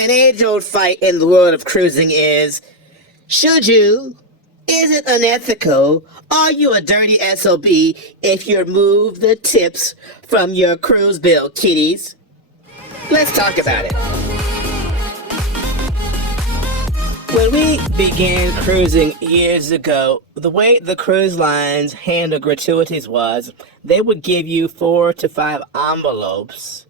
An age-old fight in the world of cruising is, should you? Is it unethical? Are you a dirty SOB if you remove the tips from your cruise bill, kiddies? Let's talk about it. When we began cruising years ago, the way the cruise lines handled gratuities was they would give you 4 to 5 envelopes,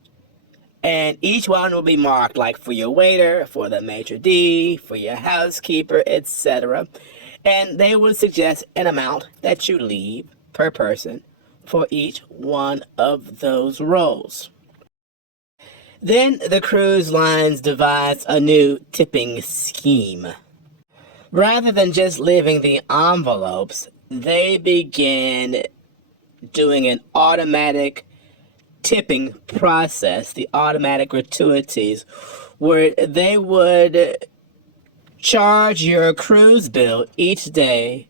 and each one will be marked, like for your waiter, for the maitre d', for your housekeeper, etc. And they would suggest an amount that you leave per person for each one of those roles. Then the cruise lines devised a new tipping scheme. Rather than just leaving the envelopes, they began doing an automatic tipping process, the automatic gratuities, where they would charge your cruise bill each day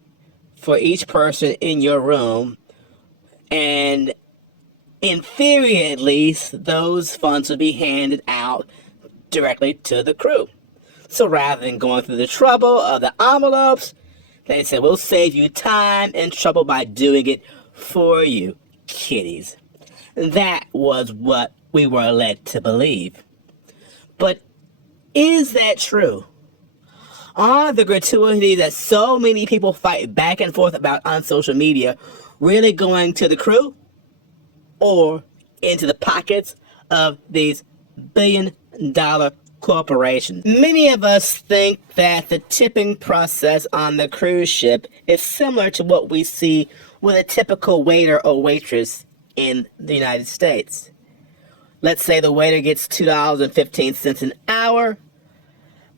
for each person in your room, and in theory at least, those funds would be handed out directly to the crew. So rather than going through the trouble of the envelopes, they said, we'll save you time and trouble by doing it for you, kiddies. That was what we were led to believe. But is that true? Are the gratuities that so many people fight back and forth about on social media really going to the crew or into the pockets of these billion-dollar corporations? Many of us think that the tipping process on the cruise ship is similar to what we see with a typical waiter or waitress in the United States. Let's say the waiter gets $2.15 an hour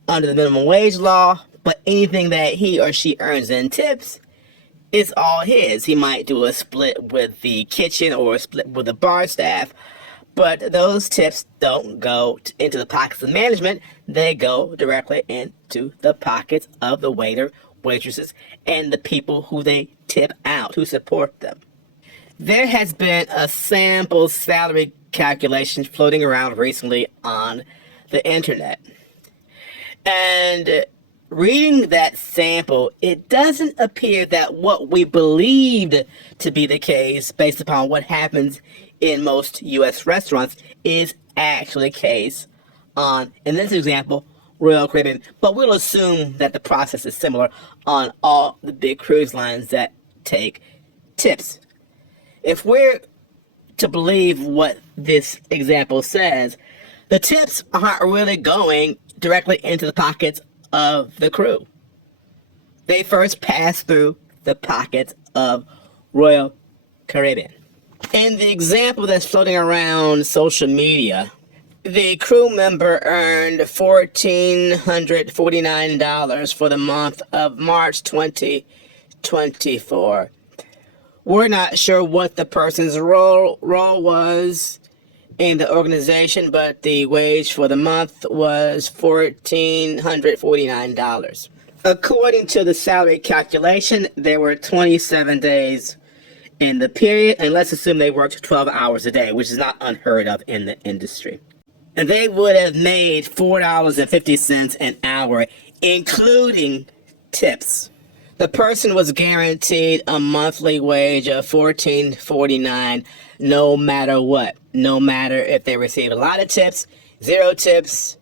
under the minimum wage law, but anything that he or she earns in tips is all his. He might do a split with the kitchen or a split with the bar staff, but those tips don't go into the pockets of management. They go directly into the pockets of the waiter, waitresses, and the people who they tip out, who support them. There has been a sample salary calculation floating around recently on the internet. And reading that sample, it doesn't appear that what we believed to be the case, based upon what happens in most U.S. restaurants, is actually the case on, in this example, Royal Caribbean. But we'll assume that the process is similar on all the big cruise lines that take tips. If we're to believe what this example says, the tips aren't really going directly into the pockets of the crew. They first pass through the pockets of Royal Caribbean. In the example that's floating around social media, the crew member earned $1,449 for the month of March 2024. We're not sure what the person's role was in the organization, but the wage for the month was $1,449. According to the salary calculation, there were 27 days in the period, and let's assume they worked 12 hours a day, which is not unheard of in the industry. And they would have made $4.50 an hour, including tips. The person was guaranteed a monthly wage of $14.49 no matter what. No matter if they received a lot of tips, 0 tips,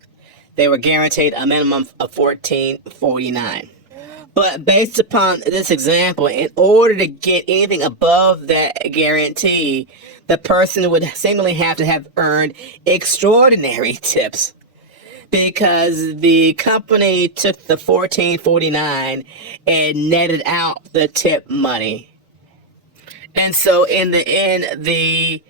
they were guaranteed a minimum of $14.49. But based upon this example, in order to get anything above that guarantee, the person would seemingly have to have earned extraordinary tips, because the company took the $14.49 and netted out the tip money. And so in the end, the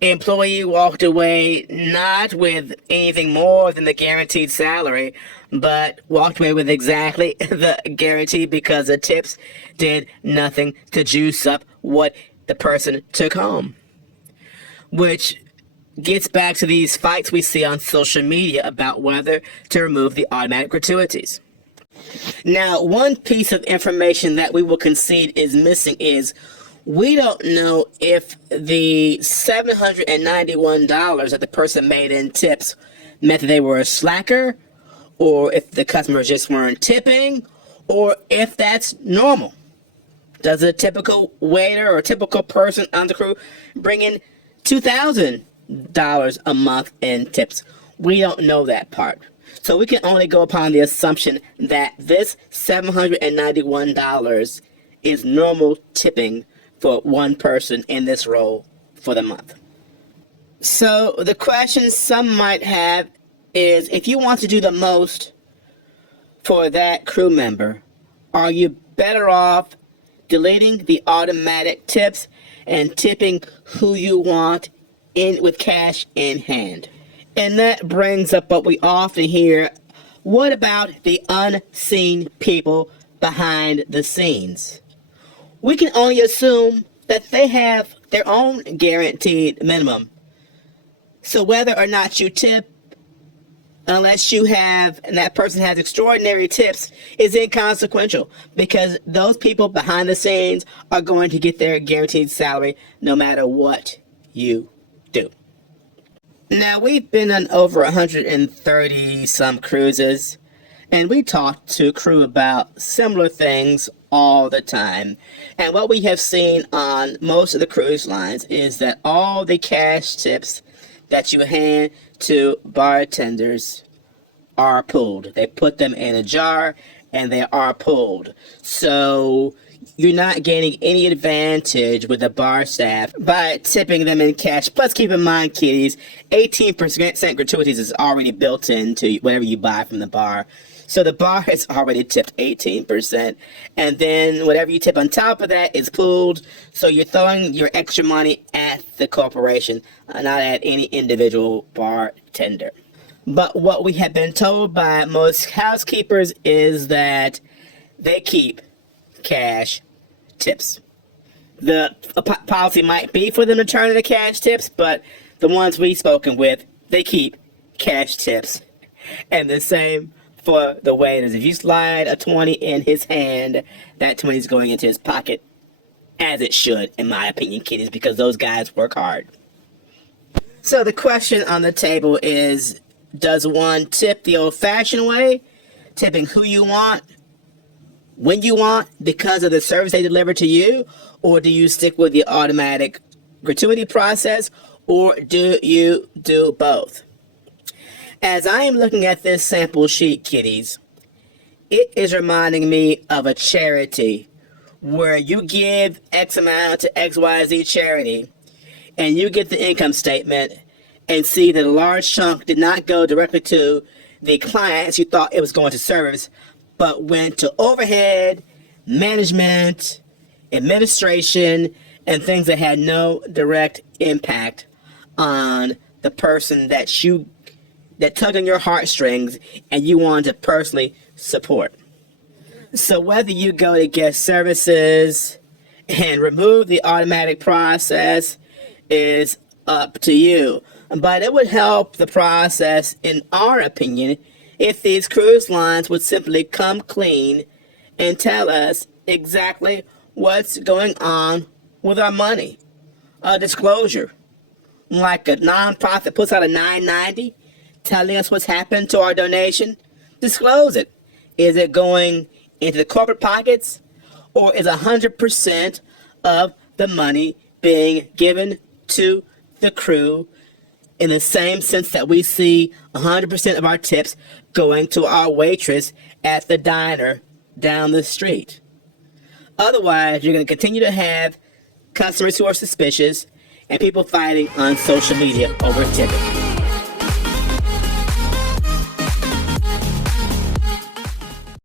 employee walked away not with anything more than the guaranteed salary, but walked away with exactly the guarantee, because the tips did nothing to juice up what the person took home. Which gets back to these fights we see on social media about whether to remove the automatic gratuities. Now, one piece of information that we will concede is missing is we don't know if the $791 that the person made in tips meant that they were a slacker, or if the customers just weren't tipping, or if that's normal. Does a typical waiter or a typical person on the crew bring in $2,000 a month in tips? We don't know that part. So we can only go upon the assumption that this $791 is normal tipping for one person in this role for the month. So the question some might have is, if you want to do the most for that crew member, are you better off deleting the automatic tips and tipping who you want in with cash in hand? And that brings up what we often hear. What about the unseen people behind the scenes? We can only assume that they have their own guaranteed minimum. So whether or not you tip, unless you have, and that person has extraordinary tips, is inconsequential, because those people behind the scenes are going to get their guaranteed salary no matter what you do. Now, we've been on over 130 some cruises, and we talk to crew about similar things all the time. And what we have seen on most of the cruise lines is that all the cash tips that you hand to bartenders are pooled. They put them in a jar and they are pooled. So you're not gaining any advantage with the bar staff by tipping them in cash. Plus, keep in mind, kiddies, 18% gratuities is already built into whatever you buy from the bar. So the bar has already tipped 18%. And then whatever you tip on top of that is pooled. So you're throwing your extra money at the corporation, not at any individual bartender. But what we have been told by most housekeepers is that they keep cash tips. The policy might be for them to turn into cash tips, but the ones we've spoken with, they keep cash tips. And the same for the waiters. If you slide a 20 in his hand, that 20 is going into his pocket, as it should, in my opinion, kiddies, because those guys work hard. So the question on the table is, does one tip the old-fashioned way, tipping who you want, when you want, because of the service they deliver to you, or do you stick with the automatic gratuity process, or do you do both? As I am looking at this sample sheet, kiddies, it is reminding me of a charity where you give X amount to XYZ charity, and you get the income statement and see that a large chunk did not go directly to the clients you thought it was going to service, but went to overhead, management, administration, and things that had no direct impact on the person that tugged on your heartstrings and you wanted to personally support. So whether you go to guest services and remove the automatic process is up to you. But it would help the process, in our opinion, if these cruise lines would simply come clean and tell us exactly what's going on with our money. A disclosure, like a nonprofit puts out a $9.90 telling us what's happened to our donation. Disclose it. Is it going into the corporate pockets, or is 100% of the money being given to the crew, in the same sense that we see 100% of our tips going to our waitress at the diner down the street? Otherwise, you're going to continue to have customers who are suspicious and people fighting on social media over tipping.